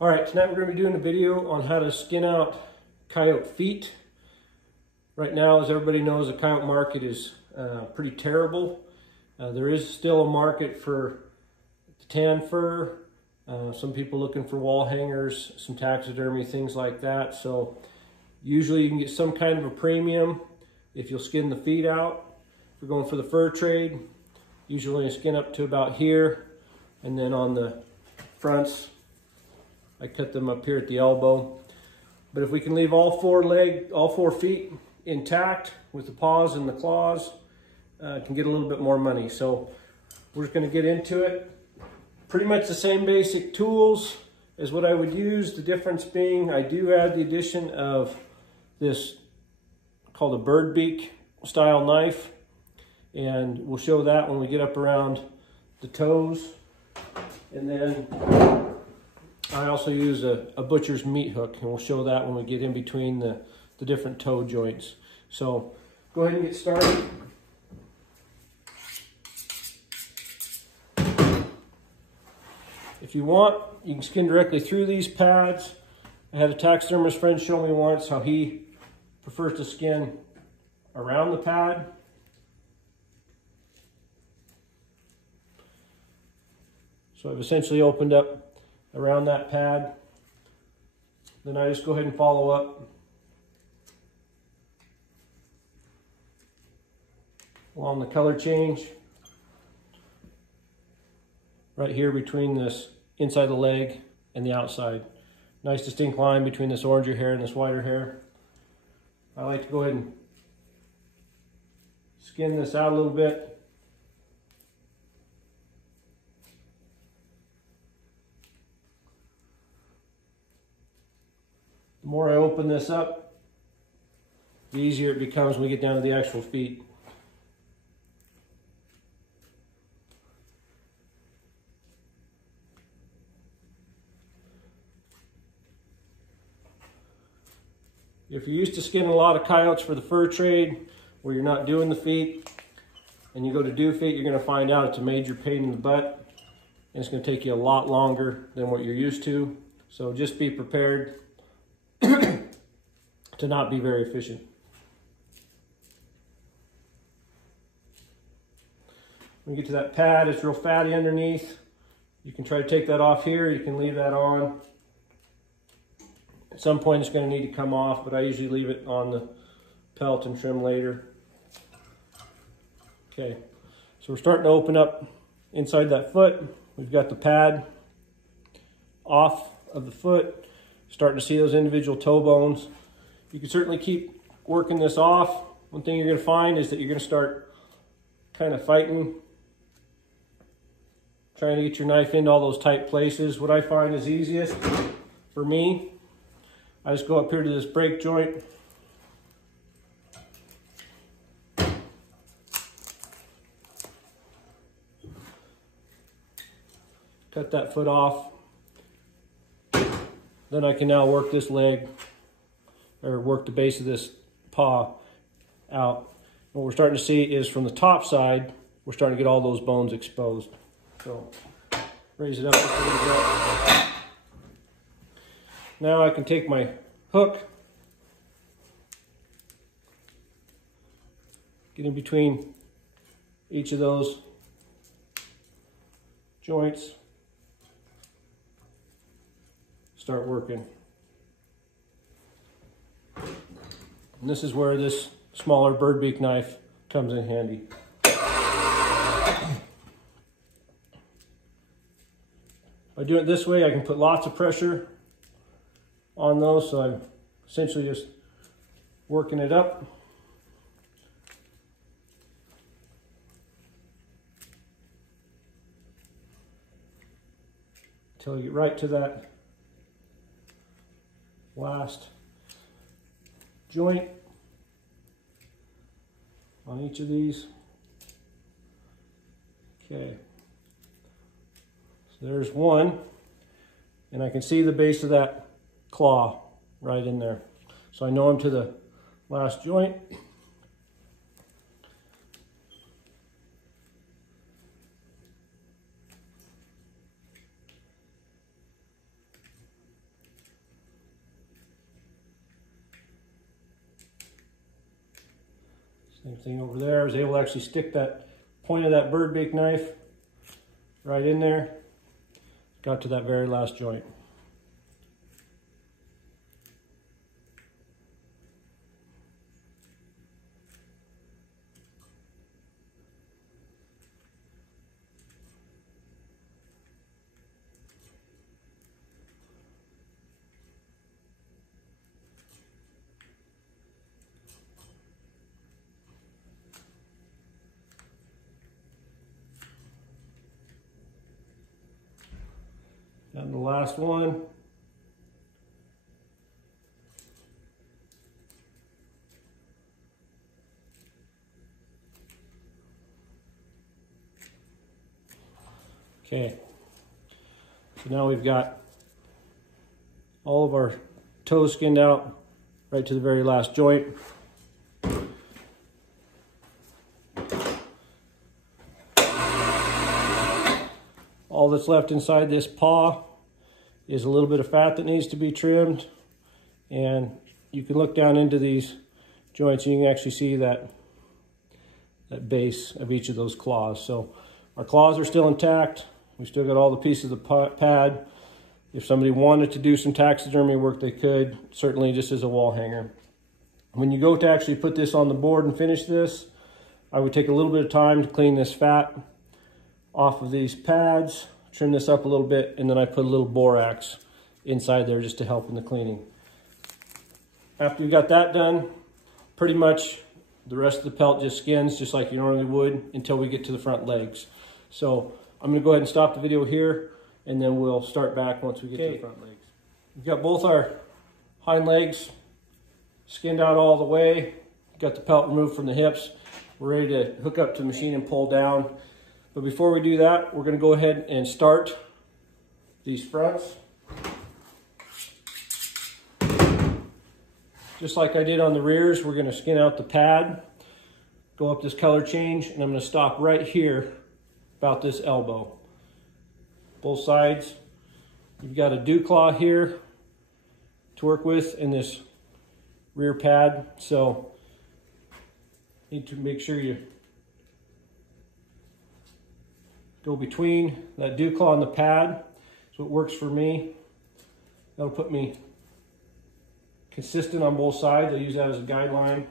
All right, tonight we're going to be doing a video on how to skin out coyote feet. Right now, as everybody knows, the coyote market is pretty terrible. There is still a market for the tan fur, some people looking for Wallhangers, some taxidermy, things like that. So usually you can get some kind of a premium if you'll skin the feet out. If you're going for the fur trade, usually I skin up to about here, and then on the fronts, I cut them up here at the elbow. But if we can leave all four feet intact with the paws and the claws, can get a little bit more money. So we're just going to get into it. Pretty much the same basic tools as what I would use. The difference being I do add the addition of this called a bird beak style knife, and we'll show that when we get up around the toes. And then I also use a butcher's meat hook, and we'll show that when we get in between the different toe joints. So go ahead and get started. If you want, you can skin directly through these pads. I had a taxidermist friend show me once how he prefers to skin around the pad. So I've essentially opened up around that pad. Then I just go ahead and follow up along the color change right here between this inside the leg and the outside. Nice distinct line between this oranger hair and this whiter hair. I like to go ahead and skin this out a little bit. The more I open this up, the easier it becomes when we get down to the actual feet. If you're used to skinning a lot of coyotes for the fur trade, where you're not doing the feet, and you go to do feet, you're going to find out it's a major pain in the butt, and it's going to take you a lot longer than what you're used to. So just be prepared to not be very efficient. When you get to that pad, it's real fatty underneath. You can try to take that off here. You can leave that on. At some point it's going to need to come off, but I usually leave it on the pelt and trim later. Okay, so we're starting to open up inside that foot. We've got the pad off of the foot. Starting to see those individual toe bones. You can certainly keep working this off. One thing you're going to find is that you're going to start kind of fighting, trying to get your knife into all those tight places. What I find is easiest for me, I just go up here to this break joint, cut that foot off. Then I can now work this leg, or work the base of this paw out. What we're starting to see is from the top side, we're starting to get all those bones exposed. So raise it up just a little bit. Now I can take my hook, get in between each of those joints, start working. And this is where this smaller bird beak knife comes in handy. By doing it this way, I can put lots of pressure on those, so I'm essentially just working it up. Until you get right to that last joint on each of these. Okay, so there's one, and I can see the base of that claw right in there. So I know I'm to the last joint. Same thing over there. I was able to actually stick that point of that bird bake knife right in there. Got to that very last joint. And the last one. Okay, so now we've got all of our toes skinned out right to the very last joint. All that's left inside this paw is a little bit of fat that needs to be trimmed, and you can look down into these joints and you can actually see that base of each of those claws. So our claws are still intact. We still got all the pieces of the pad. If somebody wanted to do some taxidermy work, they could, certainly just as a wall hanger. When you go to actually put this on the board and finish this, I would take a little bit of time to clean this fat off of these pads, trim this up a little bit, and then I put a little borax inside there just to help in the cleaning. After you got that done, pretty much the rest of the pelt just skins just like you normally would until we get to the front legs. So I'm going to go ahead and stop the video here, and then we'll start back once we get to the front legs. We've got both our hind legs skinned out all the way. Got the pelt removed from the hips. We're ready to hook up to the machine and pull down. But before we do that, we're going to go ahead and start these fronts. Just like I did on the rears, we're going to skin out the pad, go up this color change, and I'm going to stop right here about this elbow. Both sides. You've got a dew claw here to work with in this rear pad, so you need to make sure you go between that dew claw and the pad. That's what works for me. That'll put me consistent on both sides. I'll use that as a guideline.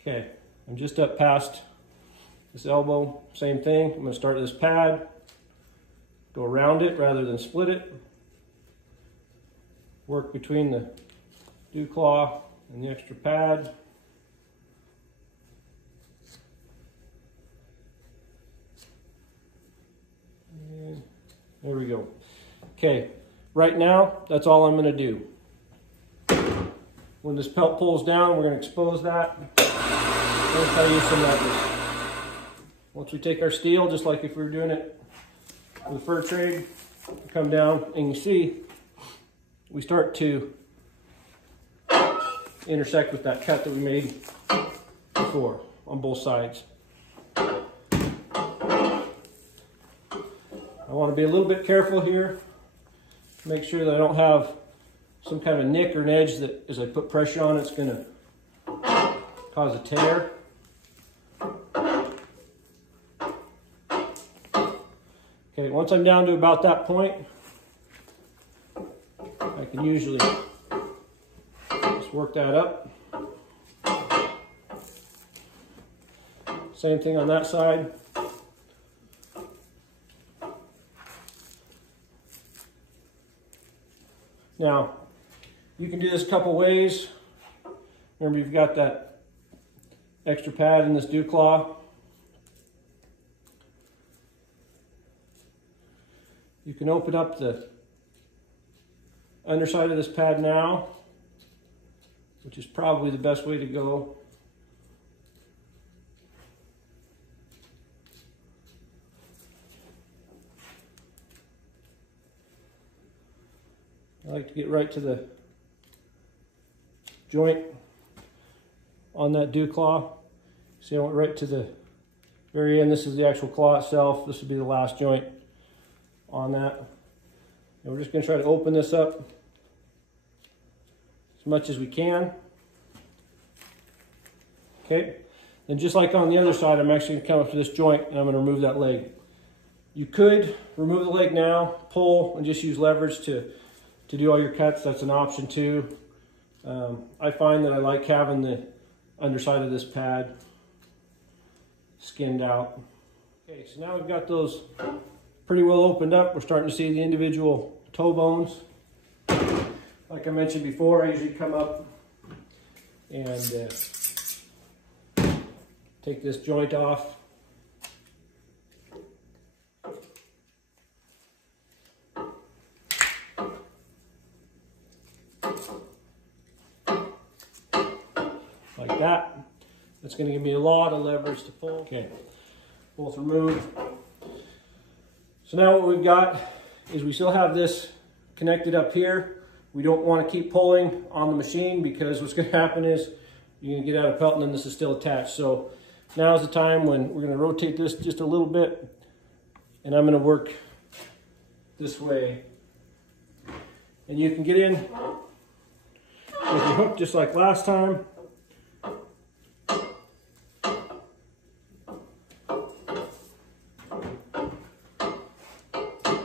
Okay, I'm just up past this elbow. Same thing. I'm going to start this pad, go around it rather than split it. Work between the dew claw and the extra pad. And there we go. Okay, right now, that's all I'm going to do. When this pelt pulls down, we're going to expose that. I'm going to tell you some levers. Once we take our steel, just like if we were doing it with fur trade, come down and you see we start to intersect with that cut that we made before on both sides. I want to be a little bit careful here to make sure that I don't have some kind of nick or an edge that as I put pressure on it's going to cause a tear. Okay, once I'm down to about that point, I can usually just work that up. Same thing on that side. Now, you can do this a couple ways. Remember, you've got that extra pad in this dew claw. You can open up the underside of this pad now, which is probably the best way to go. I like to get right to the joint on that dew claw. See, I went right to the very end. This is the actual claw itself. This would be the last joint on that. And we're just going to try to open this up as much as we can. Okay, then just like on the other side, I'm actually going to come up to this joint and I'm going to remove that leg. You could remove the leg now, pull, and just use leverage to do all your cuts. That's an option too. I find that I like having the underside of this pad skinned out. Okay, so now we've got those pretty well opened up. We're starting to see the individual toe bones. Like I mentioned before, I usually come up and take this joint off. Like that. That's going to give me a lot of leverage to pull. Okay, both removed. So now what we've got is we still have this connected up here. We don't want to keep pulling on the machine because what's going to happen is you're going to get out of pelt and then this is still attached. So now is the time when we're going to rotate this just a little bit and I'm going to work this way. And you can get in with your hook just like last time.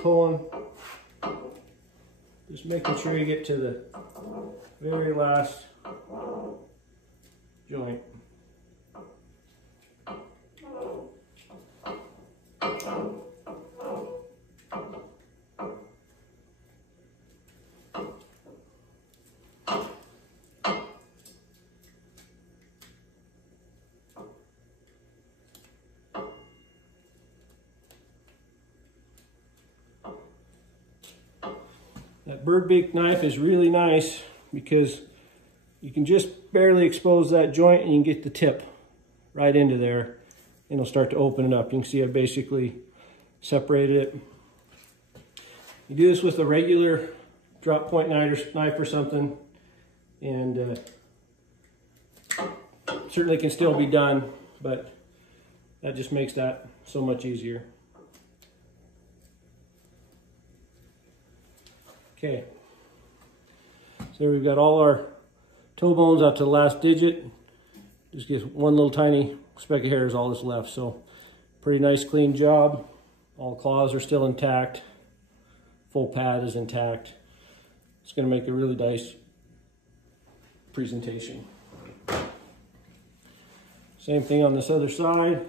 Pulling, just making sure you get to the very last joint. That bird beak knife is really nice because you can just barely expose that joint and you can get the tip right into there and it'll start to open it up. You can see I basically separated it. You do this with a regular drop point knife or something and certainly can still be done, but that just makes that so much easier. Okay, so we've got all our toe bones out to the last digit. Just get one little tiny speck of hair is all that's left. So pretty nice clean job. All the claws are still intact. Full pad is intact. It's going to make a really nice presentation. Same thing on this other side.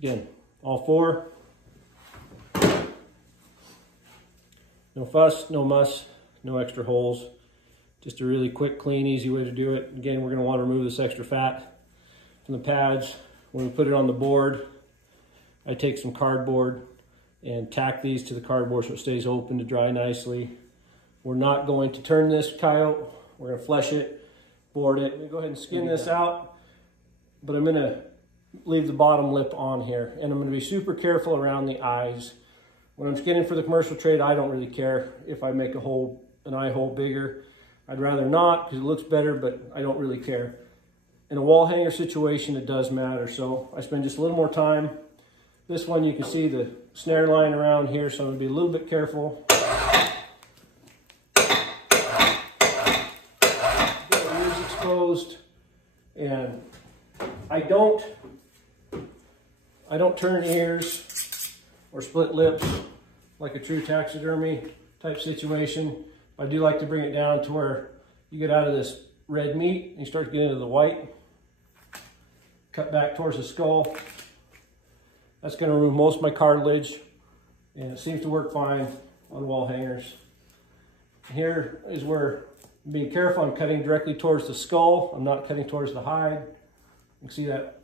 Again, all four. No fuss, no muss, no extra holes. Just a really quick, clean, easy way to do it. Again, we're going to want to remove this extra fat from the pads. When we put it on the board, I take some cardboard and tack these to the cardboard so it stays open to dry nicely. We're not going to turn this Coyote. We're going to flesh it, board it. Let me go ahead and skin this out, but I'm going to leave the bottom lip on here, and I'm going to be super careful around the eyes. When I'm skinning for the commercial trade, I don't really care if I make an eye hole bigger. I'd rather not because it looks better, but I don't really care. In a wall hanger situation, it does matter, so I spend just a little more time. This one, you can see the snare line around here, so I'm going to be a little bit careful. Get the ears exposed, and I don't turn ears or split lips like a true taxidermy type situation. I do like to bring it down to where you get out of this red meat and you start to get into the white. Cut back towards the skull. That's going to remove most of my cartilage, and it seems to work fine on wall hangers. Here is where I'm being careful. I'm cutting directly towards the skull. I'm not cutting towards the hide. You can see that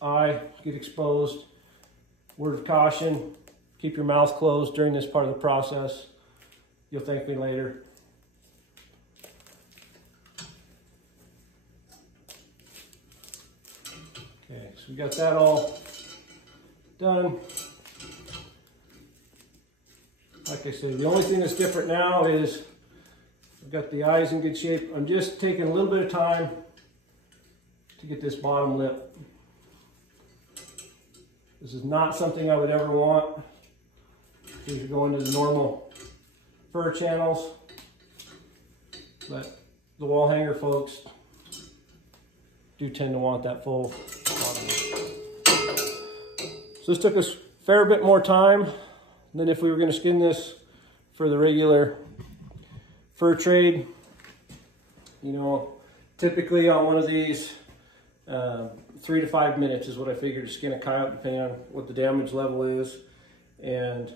eye get exposed. Word of caution, keep your mouth closed during this part of the process. You'll thank me later. Okay, so we got that all done. Like I said, the only thing that's different now is I've got the eyes in good shape. I'm just taking a little bit of time to get this bottom lip This is not something I would ever want. These are going to the normal fur channels, but the wall hanger folks do tend to want that full bottom. So this took us a fair bit more time than if we were going to skin this for the regular fur trade. You know, typically on one of these, 3 to 5 minutes is what I figured to skin a coyote, depending on what the damage level is. And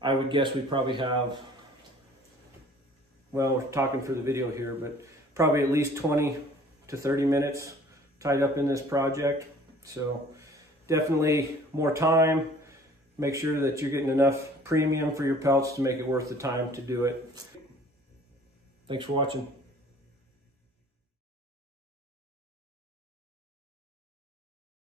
I would guess we probably have, well, we're talking for the video here, but probably at least 20 to 30 minutes tied up in this project. So definitely more time. Make sure that you're getting enough premium for your pelts to make it worth the time to do it. Thanks for watching.